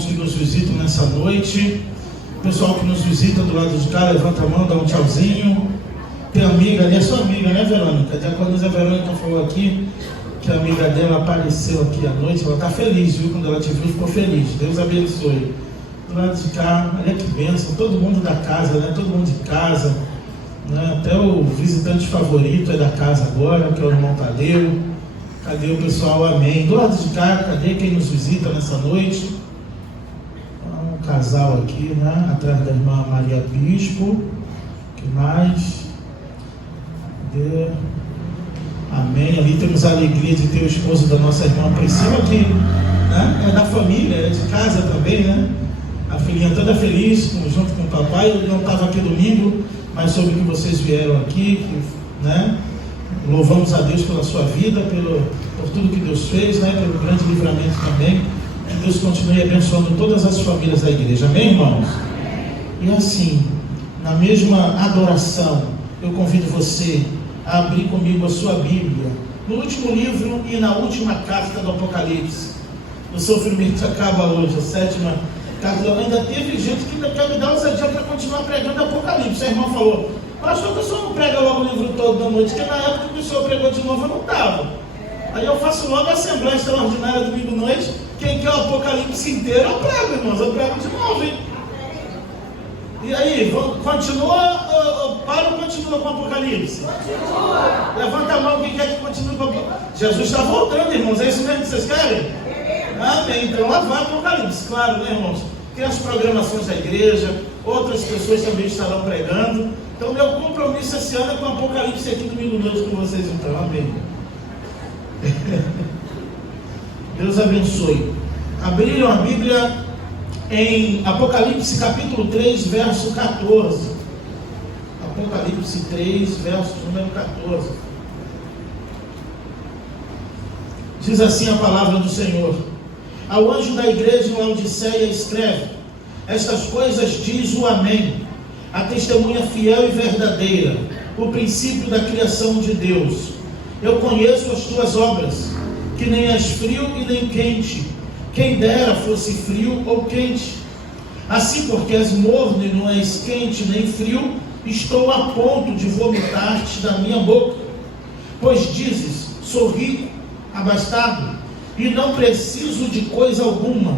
irmãos que nos visitam nessa noite. O pessoal que nos visita do lado de cá, levanta a mão, dá um tchauzinho. Tem amiga ali, é sua amiga, né, Verônica? A diaconisa Verônica falou aqui que a amiga dela apareceu aqui à noite. Ela está feliz, viu? Quando ela te viu, ficou feliz. Deus abençoe. Do lado de cá, olha que bênção. Todo mundo da casa, né? Todo mundo de casa, né? Até o visitante favorito é da casa agora, que é o irmão Tadeu. Cadê o pessoal? Amém. Do lado de cá, cadê quem nos visita nessa noite? Um casal aqui, né? Atrás da irmã Maria Bispo. Que mais? Cadê? Amém. Ali temos a alegria de ter o esposo da nossa irmã Priscila, que, né, é da família, é de casa também, né? A filhinha toda feliz, junto com o papai. Eu não estava aqui domingo, mas soube que vocês vieram aqui, que, né? Louvamos a Deus pela sua vida, por tudo que Deus fez, né? Pelo grande livramento também. Que Deus continue abençoando todas as famílias da igreja. Amém, irmãos? E assim, na mesma adoração, eu convido você a abrir comigo a sua Bíblia, no último livro e na última carta do Apocalipse. O sofrimento acaba hoje, a 7ª carta. Ainda teve gente que ainda quer me dar ousadia para continuar pregando Apocalipse. A irmã falou: pastor, que o senhor não prega logo o livro todo da noite, porque na época que o senhor pregou de novo eu não estava. Aí eu faço logo a Assembleia Extraordinária domingo noite. Quem quer o Apocalipse inteiro, eu prego, irmãos, eu prego de novo, hein? E aí, continua ou para ou continua com o Apocalipse? Continua! Levanta a mão quem quer que continue com o Apocalipse. Jesus está voltando, irmãos, é isso mesmo que vocês querem? Amém, então lá vai o Apocalipse, claro, né, irmãos? Tem as programações da igreja, outras pessoas também estarão pregando. Então, meu compromisso esse ano é com o Apocalipse aqui domingo noite com vocês, então, amém. Deus abençoe. Abriram a Bíblia em Apocalipse capítulo 3, verso 14. Apocalipse 3, verso número 14. Diz assim a palavra do Senhor: ao anjo da igreja em Laodiceia escreve: estas coisas diz o Amém, a testemunha fiel e verdadeira, o princípio da criação de Deus. Eu conheço as tuas obras, que nem és frio e nem quente. Quem dera fosse frio ou quente. Assim, porque és morno e não és quente nem frio, estou a ponto de vomitar-te da minha boca. Pois dizes: sou rico, abastado, e não preciso de coisa alguma,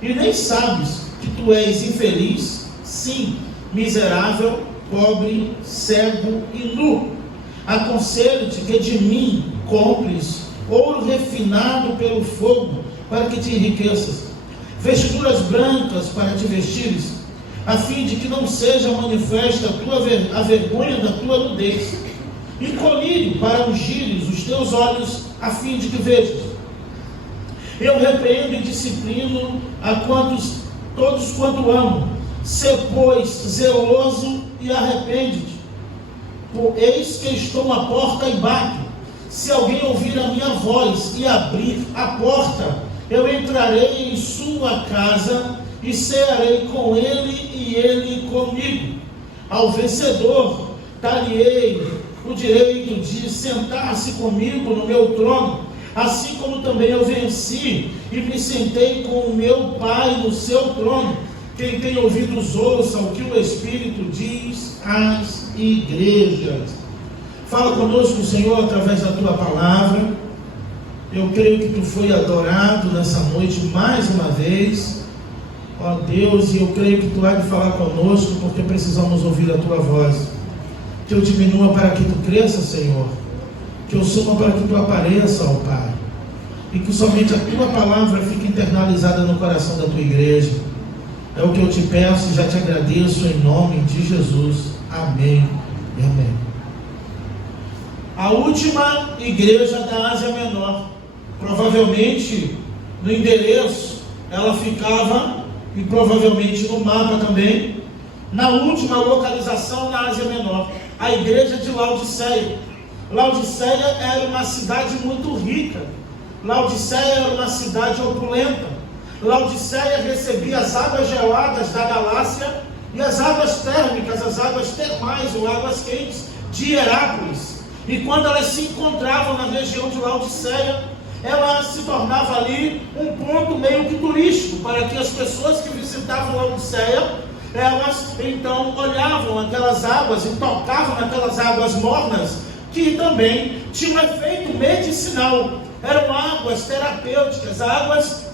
e nem sabes que tu és infeliz, sim, miserável, pobre, cego e nu. Aconselho-te que de mim compres ouro refinado pelo fogo, para que te enriqueças, vestiduras brancas para te vestires, a fim de que não seja manifesta a vergonha da tua nudez, e colírio para ungires os teus olhos, a fim de que vejas. Eu repreendo e disciplino a todos quanto amo. Sê, pois, zeloso e arrepende-te. Eis que estou à porta e bato. Se alguém ouvir a minha voz e abrir a porta, eu entrarei em sua casa e cearei com ele e ele comigo. Ao vencedor dar-lhe-ei o direito de sentar-se comigo no meu trono, assim como também eu venci e me sentei com o meu Pai no seu trono. Quem tem ouvidos ouça o que o Espírito diz às igrejas. Fala conosco, Senhor, através da tua palavra. Eu creio que tu foi adorado nessa noite mais uma vez, ó Deus, e eu creio que tu há de falar conosco, porque precisamos ouvir a tua voz. Que eu diminua para que tu cresça, Senhor, que eu suba para que tu apareça, ó Pai, e que somente a tua palavra fique internalizada no coração da tua igreja. É o que eu te peço e já te agradeço em nome de Jesus. Amém e amém. A última igreja da Ásia Menor, provavelmente no endereço ela ficava, e provavelmente no mapa também, na última localização na Ásia Menor, a igreja de Laodiceia. Laodiceia era uma cidade muito rica, Laodiceia era uma cidade opulenta. Laodiceia recebia as águas geladas da Galácia e as águas térmicas, as águas termais ou águas quentes de Herápolis. E quando elas se encontravam na região de Laodiceia, ela se tornava ali um ponto meio que turístico, para que as pessoas que visitavam Laodiceia, elas então olhavam aquelas águas e tocavam naquelas águas mornas, que também tinham um efeito medicinal. Eram águas terapêuticas, águas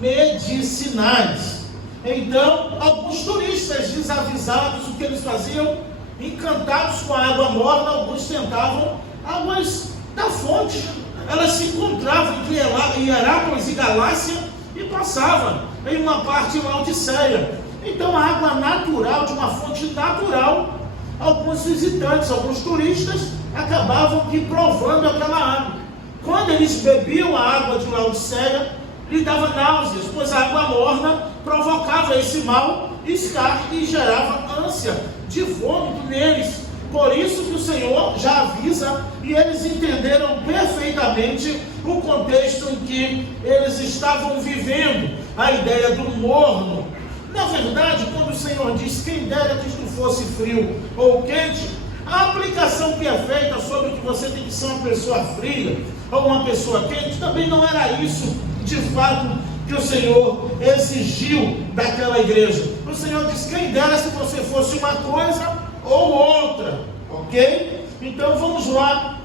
medicinais. Então, alguns turistas desavisados, o que eles faziam? Encantados com a água morna, alguns tentavam águas da fonte. Elas se encontravam em Hierápolis e Galácia e passavam em uma parte em Laodiceia. Então, a água natural, de uma fonte natural, alguns visitantes, alguns turistas, acabavam que provando aquela água. Quando eles bebiam a água de Laodiceia, lhe dava náuseas, pois a água morna provocava esse mal-estar e gerava ânsia de vômito neles. Por isso que o Senhor já avisa, e eles entenderam perfeitamente o contexto em que eles estavam vivendo, a ideia do morno. Na verdade, quando o Senhor diz, quem dera que isto fosse frio ou quente, a aplicação que é feita sobre que você tem que ser uma pessoa fria ou uma pessoa quente, também não era isso, de fato, que o Senhor exigiu daquela igreja. O Senhor diz, quem dera se você fosse uma coisa ou outra, ok? Então vamos lá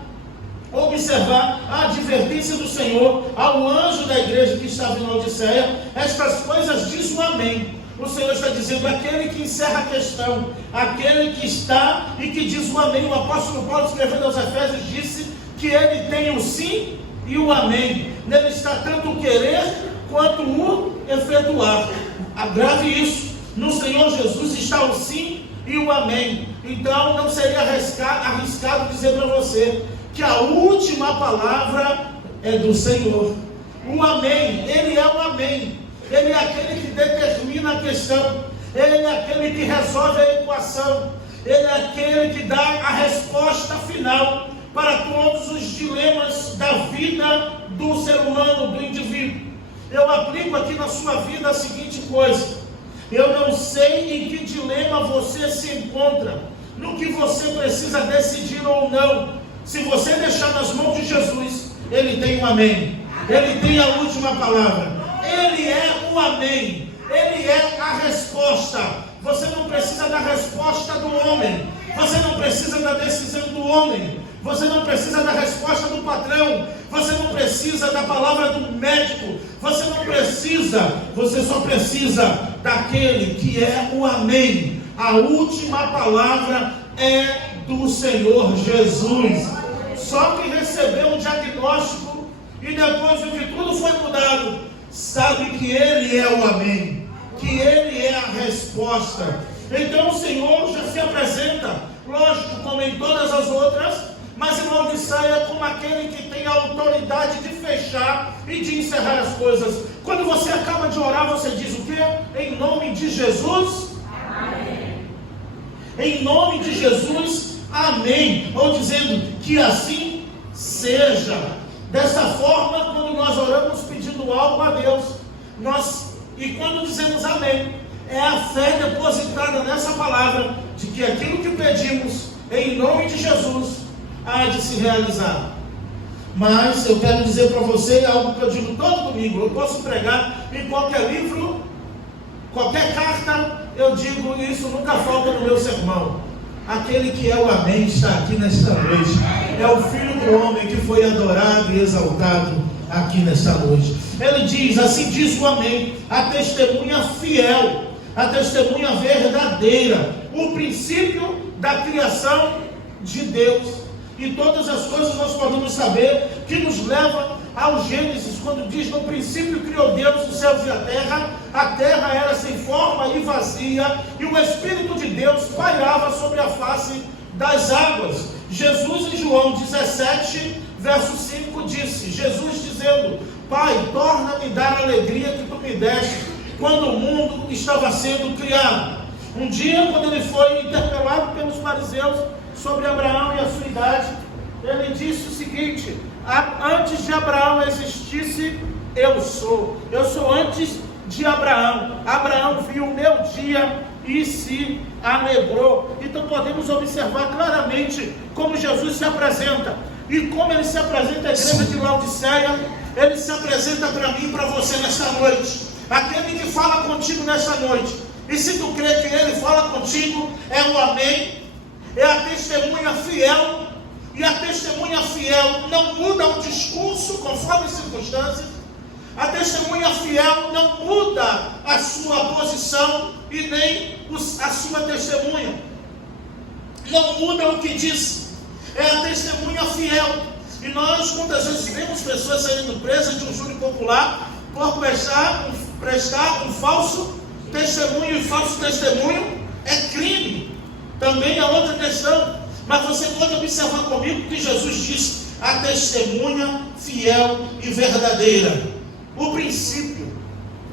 observar a advertência do Senhor ao anjo da igreja que estava em Laodiceia. Estas coisas diz o amém. O Senhor está dizendo, aquele que encerra a questão, aquele que está e que diz o amém. O apóstolo Paulo, escrevendo aos Efésios, disse que ele tem o sim e o amém. Nele está tanto o querer quanto o efetuar. Agrave isso. No Senhor Jesus está o sim e o amém. Então não seria arriscado dizer para você que a última palavra é do Senhor. O amém, ele é o amém. Ele é aquele que determina a questão. Ele é aquele que resolve a equação. Ele é aquele que dá a resposta final para todos os dilemas da vida do ser humano, do indivíduo. Eu aplico aqui na sua vida a seguinte coisa: eu não sei em que dilema você se encontra, no que você precisa decidir ou não. Se você deixar nas mãos de Jesus, Ele tem um amém. Ele tem a última palavra. Ele é o amém. Ele é a resposta. Você não precisa da resposta do homem. Você não precisa da decisão do homem. Você não precisa da resposta do patrão. Você não precisa da palavra do médico. Você não precisa. Você só precisa daquele que é o amém. A última palavra é do Senhor Jesus. Só quem recebeu um diagnóstico e depois de que tudo foi mudado, sabe que Ele é o amém, que Ele é a resposta. Então o Senhor já se apresenta, lógico, como em todas as outras, mas em Laodiceia como aquele que tem a autoridade de fechar e de encerrar as coisas. Quando você acaba de orar, você diz o quê? Em nome de Jesus, amém. Em nome de Jesus, amém. Ou dizendo que assim seja. Dessa forma, quando nós oramos pedindo algo a Deus, e quando dizemos amém, é a fé depositada nessa palavra, de que aquilo que pedimos, em nome de Jesus, há de se realizar. Mas eu quero dizer para você algo que eu digo todo domingo. Eu posso pregar em qualquer livro, qualquer carta, eu digo isso, nunca falta no meu sermão. Aquele que é o amém está aqui nesta noite. É o Filho do Homem que foi adorado e exaltado aqui nesta noite. Ele diz, assim diz o amém, a testemunha fiel, a testemunha verdadeira, o princípio da criação de Deus. E todas as coisas nós podemos saber que nos leva ao Gênesis, quando diz, no princípio criou Deus os céus e a terra era sem forma e vazia, e o Espírito de Deus pairava sobre a face das águas. Jesus em João 17, verso 5 disse, Jesus dizendo, Pai, torna-me dar a alegria que tu me deste, quando o mundo estava sendo criado. Um dia, quando ele foi interpelado pelos fariseus sobre Abraão e a sua idade, ele disse o seguinte, antes de Abraão existisse, eu sou antes de Abraão. Abraão viu o meu dia e se alegrou. Então podemos observar claramente como Jesus se apresenta, e como ele se apresenta à igreja de Laodiceia, ele se apresenta para mim e para você nesta noite. Aquele que fala contigo nesta noite. E se tu crê que ele fala contigo, é o amém. É a testemunha fiel. E a testemunha fiel não muda o discurso conforme as circunstâncias. A testemunha fiel não muda a sua posição e nem a sua testemunha. Não muda o que diz. É a testemunha fiel. E nós muitas vezes vemos pessoas saindo presas de um júri popular por prestar um falso testemunho. E falso testemunho é crime. Também é outra questão. Mas você pode observar comigo que Jesus diz: a testemunha fiel e verdadeira. O princípio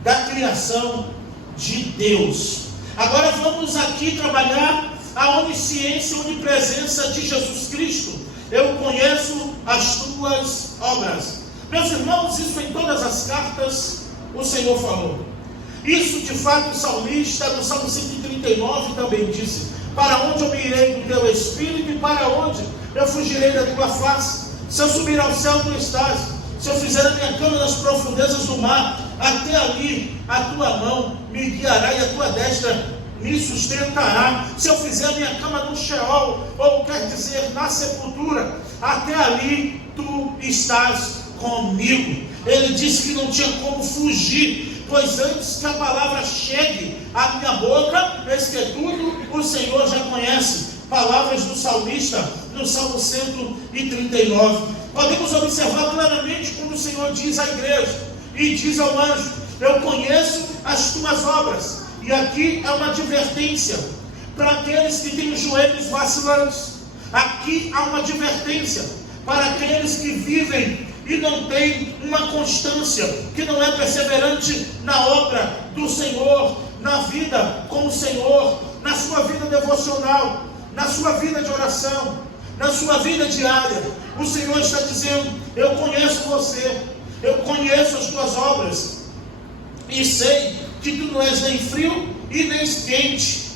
da criação de Deus. Agora vamos aqui trabalhar a onisciência e onipresença de Jesus Cristo. Eu conheço as tuas obras. Meus irmãos, isso em todas as cartas o Senhor falou. Isso de fato o salmista no Salmo 139 também disse: para onde eu me irei do teu espírito e para onde eu fugirei da tua face? Se eu subir ao céu, tu estás. Se eu fizer a minha cama nas profundezas do mar, até ali a tua mão me guiará e a tua destra me sustentará. Se eu fizer a minha cama no Sheol, ou quer dizer na sepultura, até ali tu estás comigo. Ele disse que não tinha como fugir, pois antes que a palavra chegue à minha boca, eis que tudo o Senhor já conhece. Palavras do salmista no Salmo 139. Podemos observar claramente quando o Senhor diz à igreja e diz ao anjo: eu conheço as tuas obras. E aqui é uma advertência para aqueles que têm os joelhos vacilantes. Aqui há uma advertência para aqueles que vivem e não têm uma constância, que não é perseverante na obra do Senhor, na vida com o Senhor, na sua vida devocional, na sua vida de oração, na sua vida diária. O Senhor está dizendo: eu conheço você, eu conheço as tuas obras, e sei que tu não és nem frio e nem quente,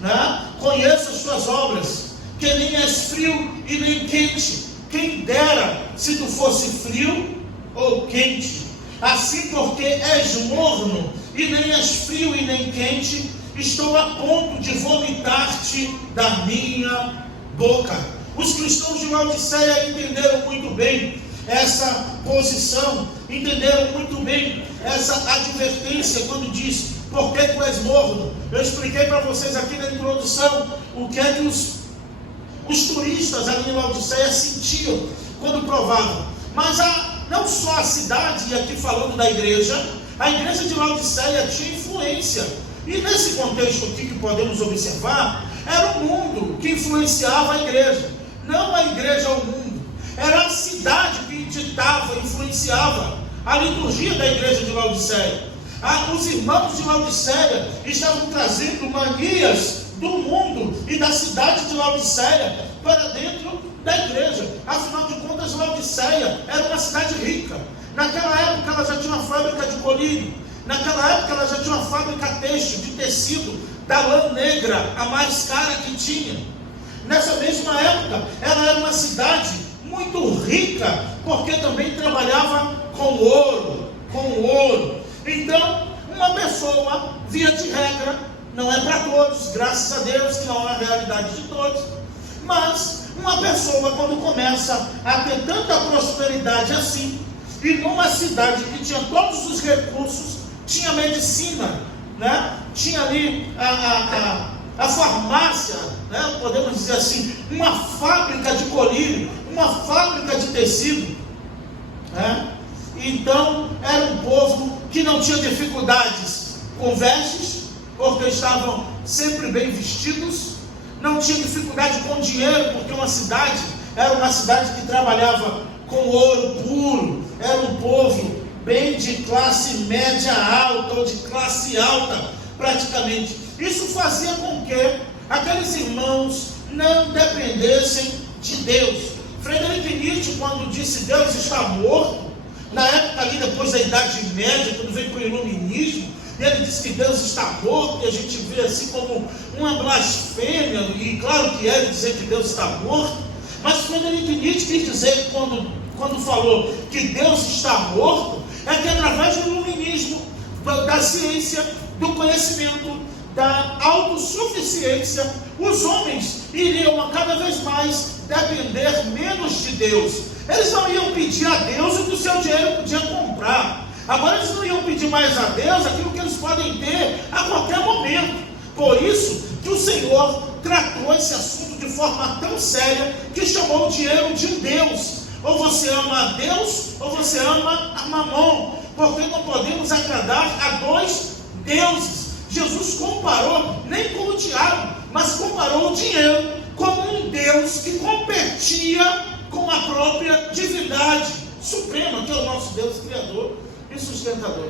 né? Conheço as tuas obras, que nem és frio e nem quente. Quem dera se tu fosse frio ou quente. Assim, porque és morno e nem és frio e nem quente, estou a ponto de vomitar-te da minha boca. Os cristãos de Laodiceia entenderam muito bem essa posição, entenderam muito bem essa advertência quando diz: por que tu és morno? Eu expliquei para vocês aqui na introdução o que é que os turistas ali em Laodiceia sentiam quando provavam. Mas não só a cidade, e aqui falando da igreja, a igreja de Laodiceia tinha influência. E nesse contexto aqui que podemos observar, era o mundo que influenciava a igreja, não a igreja ao mundo. Era a cidade que ditava, influenciava a liturgia da igreja de Laodiceia. Os irmãos de Laodiceia estavam trazendo manias do mundo e da cidade de Laodiceia para dentro da igreja. Afinal de contas, Laodiceia era uma cidade rica. Naquela época ela já tinha uma fábrica de colírio. Naquela época ela já tinha uma fábrica têxtil de tecido da lã negra, a mais cara que tinha. Nessa mesma época ela era uma cidade muito rica, porque também trabalhava com ouro. Então, uma pessoa, via de regra, não é para todos, graças a Deus que não é a realidade de todos, mas uma pessoa quando começa a ter tanta prosperidade assim, e numa cidade que tinha todos os recursos, tinha medicina, né? Tinha ali a farmácia, né? Podemos dizer assim, uma fábrica de colírio, uma fábrica de tecido, né? Então era um povo que não tinha dificuldades com vestes, porque estavam sempre bem vestidos, não tinha dificuldade com dinheiro, porque era uma cidade que trabalhava com ouro puro, era um povo bem de classe média alta, ou de classe alta praticamente. Isso fazia com que aqueles irmãos não dependessem de Deus. Frederic Nietzsche, quando disse Deus está morto, na época ali depois da Idade Média, quando veio para o Iluminismo, ele disse que Deus está morto, e a gente vê assim como uma blasfêmia, e claro que é dizer que Deus está morto, mas Frederic Nietzsche quis dizer, quando quando falou que Deus está morto, é que através do iluminismo, da ciência, do conhecimento, da autossuficiência, os homens iriam a cada vez mais depender menos de Deus. Eles não iam pedir a Deus o que o seu dinheiro podia comprar. Agora eles não iam pedir mais a Deus aquilo que eles podem ter a qualquer momento. Por isso que o Senhor tratou esse assunto de forma tão séria que chamou o dinheiro de um Deus. Ou você ama a Deus ou você ama a Mamon, porque não podemos agradar a dois deuses. Jesus comparou, nem com o diabo, mas comparou o dinheiro como um Deus que competia com a própria divindade suprema, que é o nosso Deus criador e sustentador.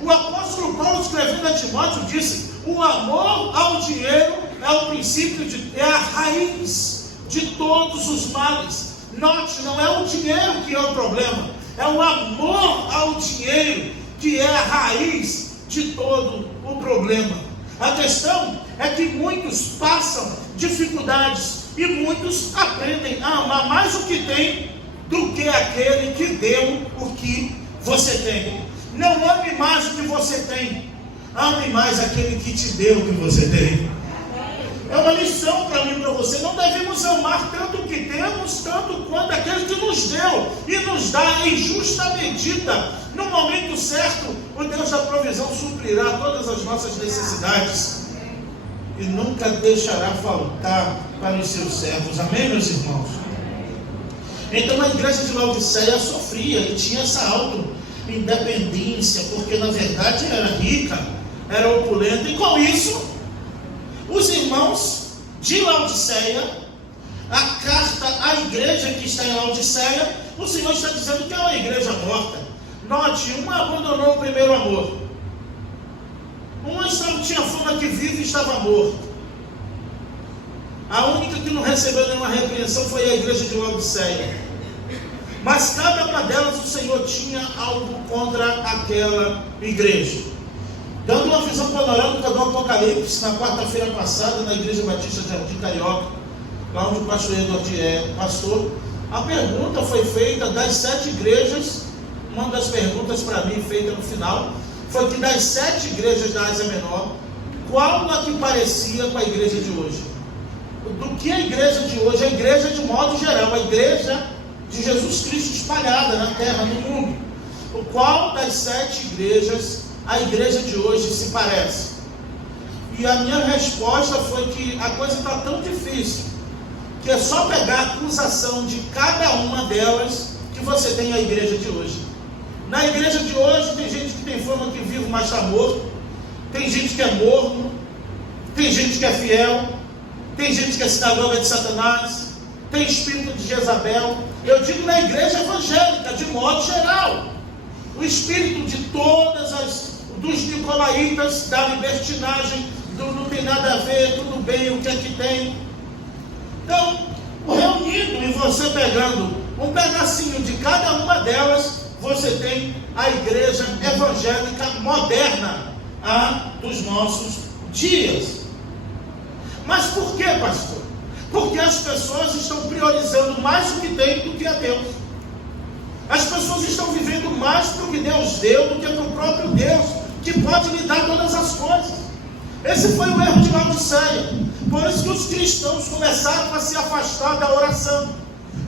O apóstolo Paulo, escrevendo a Timóteo, disse: o amor ao dinheiro é o princípio, é a raiz de todos os males. Note, não é o dinheiro que é o problema, é o amor ao dinheiro que é a raiz de todo o problema. A questão é que muitos passam dificuldades e muitos aprendem a amar mais o que tem do que aquele que deu o que você tem. Não ame mais o que você tem, ame mais aquele que te deu o que você tem. É uma lição para mim e para você. Não devemos amar tanto o que temos, tanto quanto aquele que nos deu e nos dá em justa medida. No momento certo, o Deus da provisão suprirá todas as nossas necessidades e nunca deixará faltar para os seus servos. Amém, meus irmãos? Então a igreja de Laodiceia sofria e tinha essa auto-independência, porque na verdade era rica, era opulenta, e com isso os irmãos de Laodiceia, a carta à igreja que está em Laodiceia, o Senhor está dizendo que é uma igreja morta. Note, uma abandonou o primeiro amor, uma tinha fama que vive e estava morto. A única que não recebeu nenhuma repreensão foi a igreja de Laodiceia. Mas cada uma delas o Senhor tinha algo contra aquela igreja. Dando uma visão panorâmica do Apocalipse, na quarta-feira passada, na Igreja Batista de Jardim Carioca, lá onde o pastor Edward é pastor, a pergunta foi feita das 7 igrejas. Uma das perguntas para mim, feita no final, foi que das 7 igrejas da Ásia Menor, qual a que parecia com a igreja de hoje? Do que a igreja de hoje? A igreja de modo geral, a igreja de Jesus Cristo espalhada na terra, no mundo. O qual das 7 igrejas a igreja de hoje se parece? E a minha resposta foi que a coisa está tão difícil, que é só pegar a acusação de cada uma delas que você tem a igreja de hoje. Na igreja de hoje tem gente que tem fama que vive, mas está morto. Tem gente que é morno. Tem gente que é fiel. Tem gente que é sinagoga de Satanás. Tem espírito de Jezabel. Eu digo na igreja evangélica, de modo geral. O espírito de todas dos nicolaítas, da libertinagem, do não tem nada a ver, tudo bem, o que é que tem. Então, reunindo e você pegando um pedacinho de cada uma delas, você tem a igreja evangélica moderna, a dos nossos dias. Mas por que, pastor? Porque as pessoas estão priorizando mais o que tem do que a Deus. As pessoas estão vivendo mais para o que Deus deu do que para o próprio Deus, que pode lhe dar todas as coisas. Esse foi o erro de Laodiceia. Por isso que os cristãos começaram a se afastar da oração,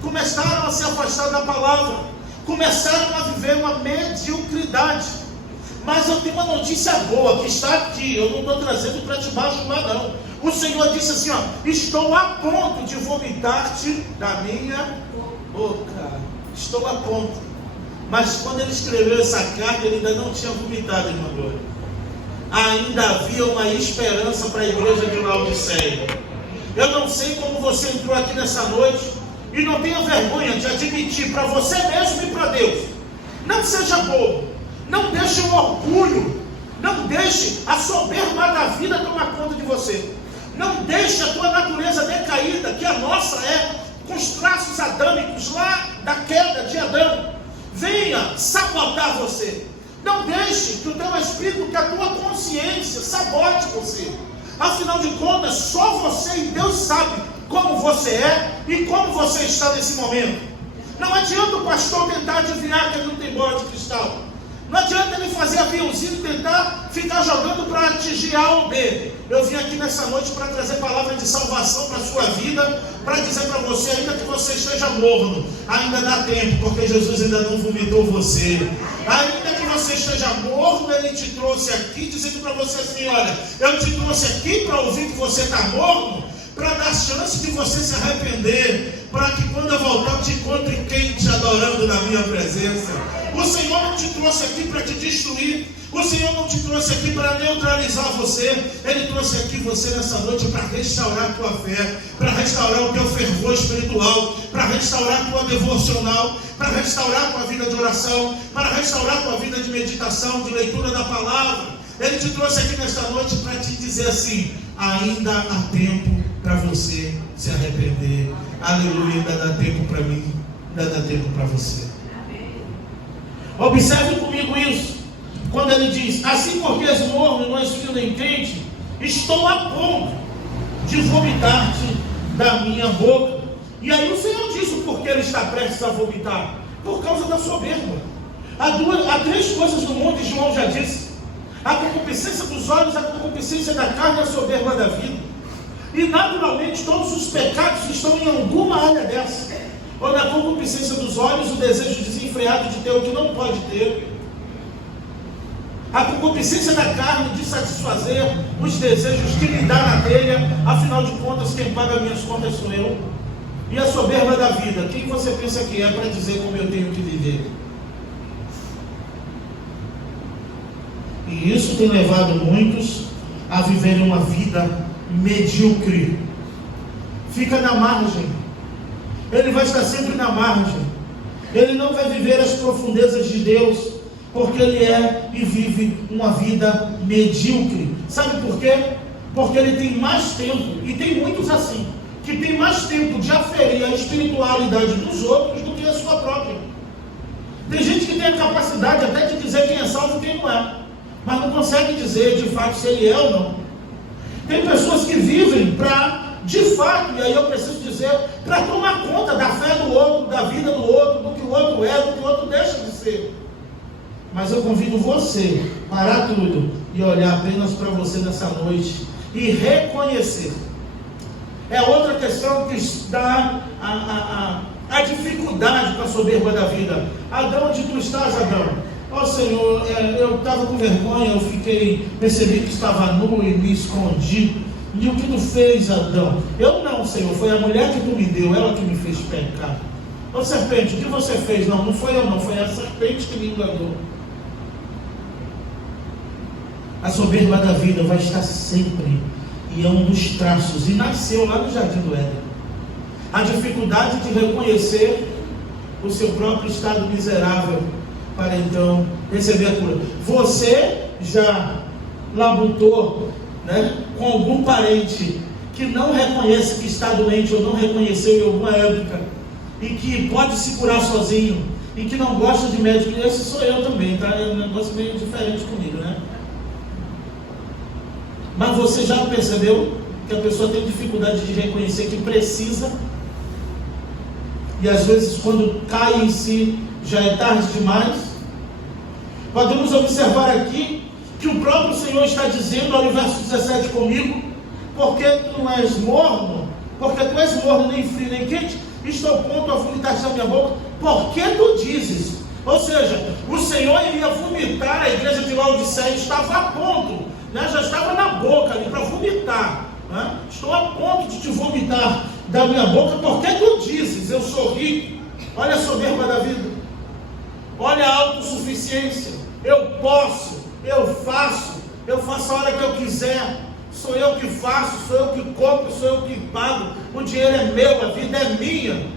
começaram a se afastar da palavra, começaram a viver uma mediocridade. Mas eu tenho uma notícia boa que está aqui, eu não estou trazendo para te bajular não. O Senhor disse assim, ó: estou a ponto de vomitar-te da minha boca. Estou a ponto. Mas quando ele escreveu essa carta, ele ainda não tinha vomitado, irmã Glória. Ainda havia uma esperança para a igreja de Laodiceia. Eu não sei como você entrou aqui nessa noite, e não tenha vergonha de admitir para você mesmo e para Deus. Não seja bobo, não deixe o orgulho, não deixe a soberba da vida tomar conta de você. Não deixe a tua natureza decaída, que a nossa é, com os traços adâmicos lá da queda de Adão, venha sabotar você. Não deixe que o teu espírito, que a tua consciência sabote você. Afinal de contas, só você e Deus sabe como você é e como você está nesse momento. Não adianta o pastor tentar adivinhar que ele não tem bola de cristal. Não adianta ele fazer aviãozinho e tentar ficar jogando para atingir A ou B. Eu vim aqui nessa noite para trazer palavra de salvação para a sua vida, para dizer para você, ainda que você esteja morno, ainda dá tempo, porque Jesus ainda não vomitou você. Ainda que você esteja morno, Ele te trouxe aqui, dizendo para você assim, olha, eu te trouxe aqui para ouvir que você está morno, para dar chance de você se arrepender, para que quando eu voltar eu te encontre quente adorando na minha presença. O Senhor não te trouxe aqui para te destruir, o Senhor não te trouxe aqui para neutralizar você, Ele trouxe aqui você nessa noite para restaurar a tua fé, para restaurar o teu fervor espiritual, para restaurar a tua devocional, para restaurar a tua vida de oração, para restaurar a tua vida de meditação, de leitura da palavra. Ele te trouxe aqui nesta noite para te dizer assim, ainda há tempo para você se arrepender. Aleluia, ainda dá tempo para mim, ainda dá tempo para você. Observe comigo isso. Quando ele diz, assim porque és morno e não és frio nem quente, estou a ponto de vomitar-te da minha boca. E aí o Senhor diz o porquê ele está prestes a vomitar. Por causa da soberba. Há três coisas no mundo, e João já disse. A concupiscência dos olhos, a concupiscência da carne e a soberba da vida. E naturalmente todos os pecados estão em alguma área dessa. Ou na concupiscência dos olhos, o desejo desenfreado de ter o que não pode ter. A concupiscência da carne de satisfazer os desejos de me dar na telha. Afinal de contas, quem paga minhas contas sou eu. E a soberba da vida, quem você pensa que é para dizer como eu tenho que viver? E isso tem levado muitos a viverem uma vida medíocre. Fica na margem. Ele vai estar sempre na margem. Ele não vai viver as profundezas de Deus, porque ele é e vive uma vida medíocre. Sabe por quê? Porque ele tem mais tempo, e tem muitos assim, que tem mais tempo de aferir a espiritualidade dos outros do que a sua própria. Tem gente que tem a capacidade até de dizer quem é salvo e quem não é, mas não consegue dizer de fato se ele é ou não. Tem pessoas que vivem para, de fato, e aí eu preciso dizer, para tomar conta da fé do outro, da vida do outro, do que o outro é, do que o outro deixa de ser. Mas eu convido você a parar tudo e olhar apenas para você nessa noite e reconhecer. É outra questão que dá a dificuldade para a soberba da vida. Adão, onde tu estás, Adão? Ó Senhor, eu estava com vergonha, percebi que estava nu e me escondi. E o que tu fez, Adão? Eu não, Senhor, foi a mulher que tu me deu, ela que me fez pecar. Ô serpente, o que você fez? Não foi eu não, foi a serpente que me enganou. A soberba da vida vai estar sempre, e é um dos traços, e nasceu lá no Jardim do Éden. A dificuldade de reconhecer o seu próprio estado miserável, para então receber a cura. Você já labutou, né, com algum parente que não reconhece que está doente, ou não reconheceu em alguma época, e que pode se curar sozinho, e que não gosta de médico? Esse sou eu também, tá? É um negócio meio diferente comigo, né? Mas você já percebeu que a pessoa tem dificuldade de reconhecer que precisa, e às vezes quando cai em si já é tarde demais? Podemos observar aqui que o próprio Senhor está dizendo, olha o verso 17 comigo, porque tu não és morno, porque tu és morno, nem frio nem quente, estou pronto a vomitar da minha boca, porque tu dizes. Ou seja, o Senhor iria vomitar, a igreja de Laodiceia estava a ponto, né? Já estava na boca ali para vomitar, né? Estou a ponto de te vomitar da minha boca, porque tu dizes, eu sou rico. Olha a soberba da vida, olha a autossuficiência, eu posso, eu faço a hora que eu quiser, sou eu que faço, sou eu que compro, sou eu que pago, o dinheiro é meu, a vida é minha.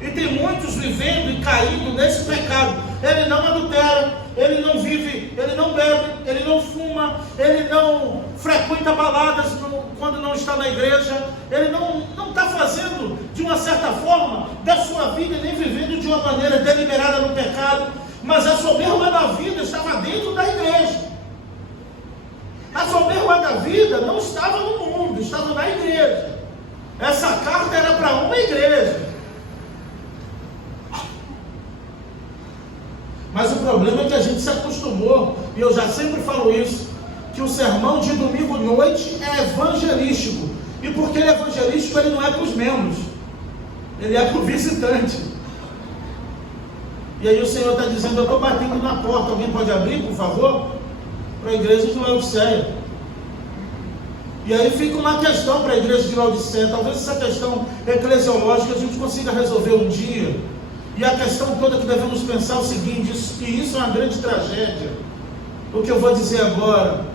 E tem muitos vivendo e caindo nesse pecado. Ele não adultera, ele não vive, ele não bebe, ele não fuma, ele não frequenta baladas quando não está na igreja, ele não está fazendo de uma certa forma da sua vida, nem vivendo de uma maneira deliberada no pecado, mas a soberba da vida estava dentro da igreja. A soberba da vida não estava no mundo, estava na igreja. Essa carta era para uma igreja. Mas o problema é que a gente se acostumou, e eu já sempre falo isso, que o sermão de domingo à noite é evangelístico. E porque ele é evangelístico, ele não é para os membros, ele é para o visitante. E aí o Senhor está dizendo: eu estou batendo na porta, alguém pode abrir, por favor? Para a igreja de Laodiceia. E aí fica uma questão para a igreja de Laodiceia. Talvez essa questão eclesiológica a gente consiga resolver um dia. E a questão toda que devemos pensar é o seguinte: que isso é uma grande tragédia. O que eu vou dizer agora: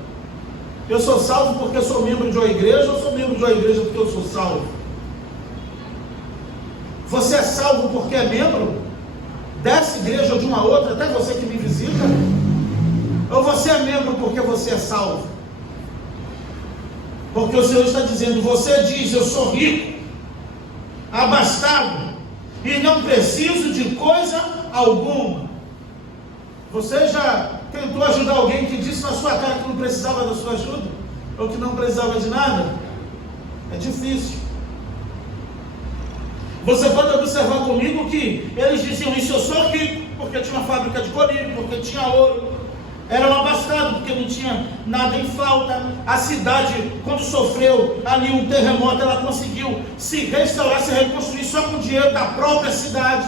eu sou salvo porque eu sou membro de uma igreja, ou sou membro de uma igreja porque eu sou salvo? Você é salvo porque é membro dessa igreja ou de uma outra, até você que me visita? Ou você é membro porque você é salvo? Porque o Senhor está dizendo: você diz, eu sou rico, abastado, e não preciso de coisa alguma. Você já tentou ajudar alguém que disse na sua cara que não precisava da sua ajuda? Ou que não precisava de nada? É difícil. Você pode observar comigo que eles diziam isso: eu sou rico, porque tinha uma fábrica de colírio, porque tinha ouro. Eram abastados, porque não tinha nada em falta. A cidade, quando sofreu ali um terremoto, ela conseguiu se restaurar, se reconstruir só com o dinheiro da própria cidade.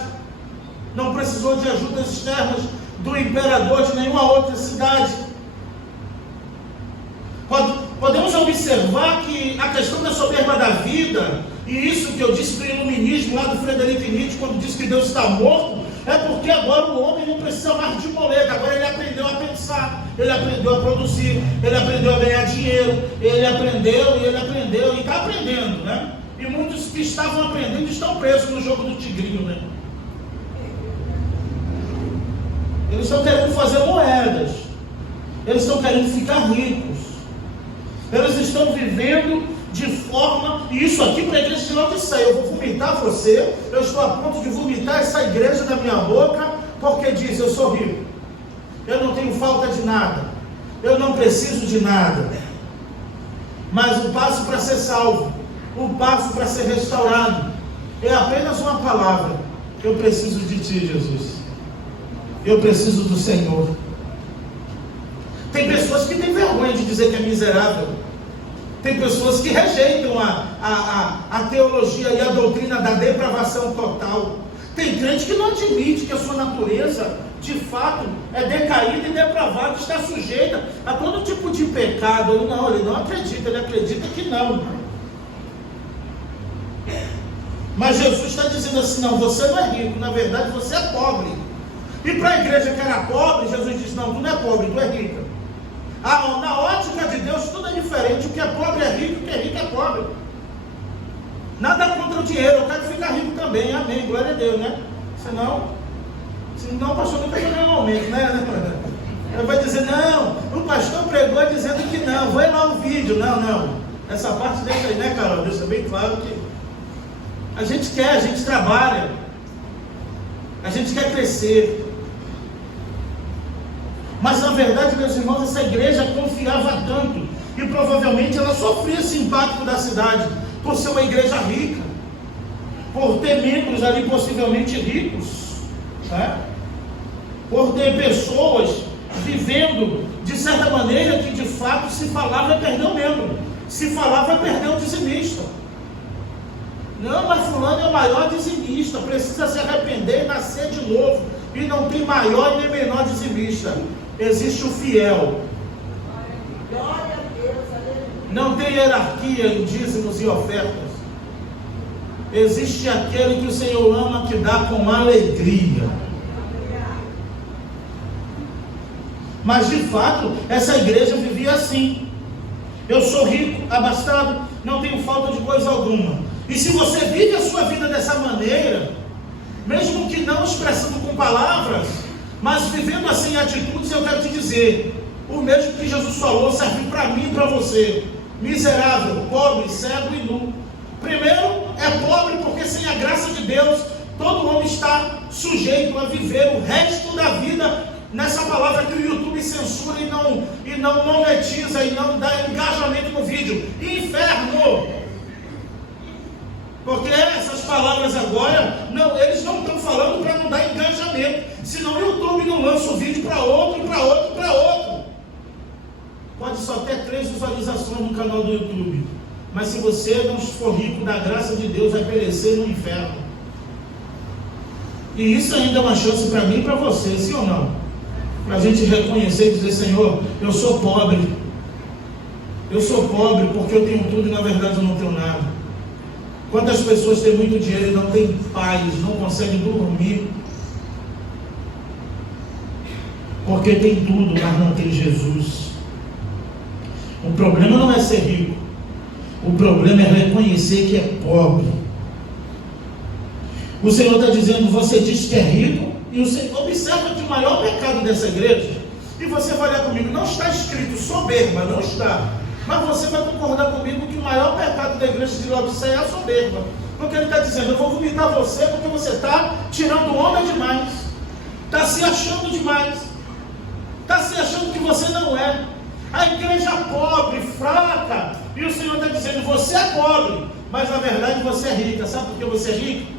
Não precisou de ajudas externas do imperador, de nenhuma outra cidade. Podemos observar que a questão da soberba da vida, e isso que eu disse do iluminismo lá do Frederico Nietzsche, quando disse que Deus está morto, é porque agora o homem não precisa mais de moleta. Agora ele aprendeu a pensar, ele aprendeu a produzir, ele aprendeu a ganhar dinheiro, ele aprendeu e está aprendendo, né? E muitos que estavam aprendendo estão presos no jogo do tigrinho, né? Eles estão querendo fazer moedas, eles estão querendo ficar ricos, eles estão vivendo de forma, e isso aqui para a igreja de Laodiceia: eu vou vomitar você, eu estou a ponto de vomitar essa igreja da minha boca, porque diz: eu sou rico, eu não tenho falta de nada, eu não preciso de nada. Mas o passo para ser salvo, o passo para ser restaurado, é apenas uma palavra: eu preciso de ti, Jesus, eu preciso do Senhor. Tem pessoas que têm vergonha de dizer que é miserável. Tem pessoas que rejeitam a teologia e a doutrina da depravação total. Tem crente que não admite que a sua natureza, de fato, é decaída e depravada, está sujeita a todo tipo de pecado. Ele não acredita, ele acredita que não. Mas Jesus está dizendo assim: não, você não é rico, na verdade você é pobre. E para a igreja que era pobre, Jesus disse: não, tu não é pobre, tu é rica. Na ótica de Deus tudo é diferente. O que é pobre é rico, o que é rico é pobre. Nada contra o dinheiro, eu quero ficar rico também, amém, glória a Deus, né? Senão o pastor nunca vai ganhar um aumento, né? Ele vai dizer: não, o pastor pregou dizendo que não, vai lá o vídeo. Não, essa parte deixa aí, né, Carol? Deixa bem claro que a gente quer, a gente trabalha, a gente quer crescer. Mas na verdade, meus irmãos, essa igreja confiava tanto, e provavelmente ela sofria esse impacto da cidade, por ser uma igreja rica, por ter membros ali possivelmente ricos, né? Por ter pessoas vivendo de certa maneira que de fato se falava é perder o membro, se falava é perder o dizimista. Não, mas fulano é o maior dizimista, precisa se arrepender e nascer de novo, e não tem maior nem menor dizimista. Existe o fiel. Não tem hierarquia em dízimos e ofertas. Existe aquele que o Senhor ama, que dá com alegria. Mas de fato, essa igreja vivia assim: eu sou rico, abastado, não tenho falta de coisa alguma. E se você vive a sua vida dessa maneira, mesmo que não expressando com palavras, mas vivendo assim atitudes, eu quero te dizer: o mesmo que Jesus falou serve para mim e para você. Miserável, pobre, cego e nu. Primeiro, é pobre porque sem a graça de Deus, todo homem está sujeito a viver o resto da vida nessa palavra que o YouTube censura e não monetiza e não dá engajamento no vídeo: inferno. Porque essas palavras agora, eles não estão falando para não dar engajamento, senão o YouTube não lança o vídeo para outro, para outro, para outro. Pode só ter 3 visualizações no canal do YouTube, mas se você não for rico da graça de Deus, vai perecer no inferno. E isso ainda é uma chance para mim e para você, sim ou não? Para a gente reconhecer e dizer: Senhor, eu sou pobre. Eu sou pobre porque eu tenho tudo e na verdade eu não tenho nada. Quantas pessoas têm muito dinheiro e não têm paz, não conseguem dormir? Porque tem tudo, mas não tem Jesus. O problema não é ser rico. O problema é reconhecer que é pobre. O Senhor está dizendo: você diz que é rico, e o Senhor observa que o maior pecado dessa igreja, e você vai olhar comigo, não está escrito soberba, não está, mas você vai concordar comigo que o maior pecado da igreja de Laodiceia é a soberba, porque ele está dizendo: eu vou vomitar você porque você está tirando onda demais, está se achando demais, está se achando que você não é. A igreja pobre, fraca, e o Senhor está dizendo: você é pobre, mas na verdade você é rica. Sabe por que você é rico?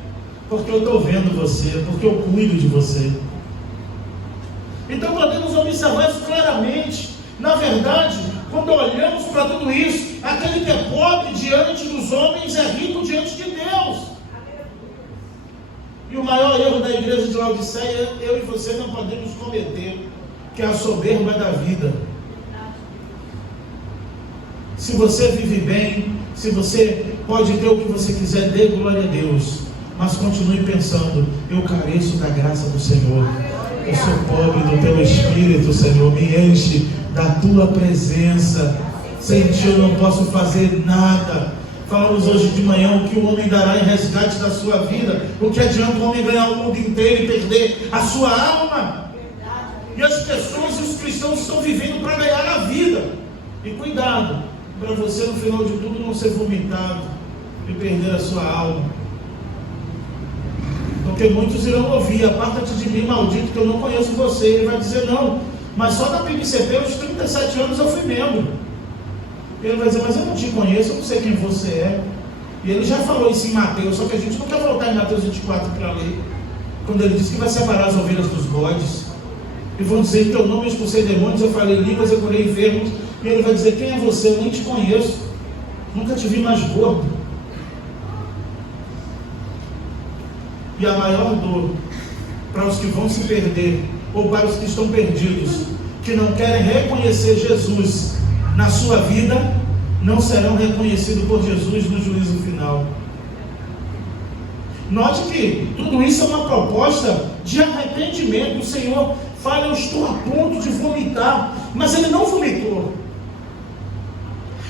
Porque eu estou vendo você, porque eu cuido de você. Então podemos observar isso claramente. Na verdade, quando olhamos para tudo isso, aquele que é pobre diante dos homens é rico diante de Deus. E o maior erro da igreja de Laodiceia, eu e você não podemos cometer, que é a soberba da vida. Se você vive bem, se você pode ter o que você quiser, dê glória a Deus, mas continue pensando: eu careço da graça do Senhor, eu sou pobre do teu Espírito, Senhor, me enche da tua presença, sem ti eu não posso fazer nada. Falamos hoje de manhã: o que o homem dará em resgate da sua vida? O que adianta o homem ganhar o mundo inteiro e perder a sua alma? E as pessoas e os cristãos estão vivendo para ganhar a vida. E cuidado, para você no final de tudo não ser vomitado e perder a sua alma. Porque muitos irão ouvir: aparta-te de mim, maldito, que eu não conheço você. Ele vai dizer: não, mas só da PMCP aos 37 anos eu fui membro. Ele vai dizer: mas eu não te conheço, eu não sei quem você é. E ele já falou isso em Mateus, só que a gente não quer voltar em Mateus 24 para ler, quando ele diz que vai separar as ovelhas dos bodes. E vão dizer: em teu nome eu expulsei demônios, eu falei línguas, eu curei enfermos. E ele vai dizer: quem é você? Eu nem te conheço, nunca te vi mais gordo. E a maior dor para os que vão se perder, ou para os que estão perdidos, que não querem reconhecer Jesus na sua vida, não serão reconhecidos por Jesus no juízo final. Note que tudo isso é uma proposta de arrependimento. O Senhor fala: eu estou a ponto de vomitar, mas ele não vomitou.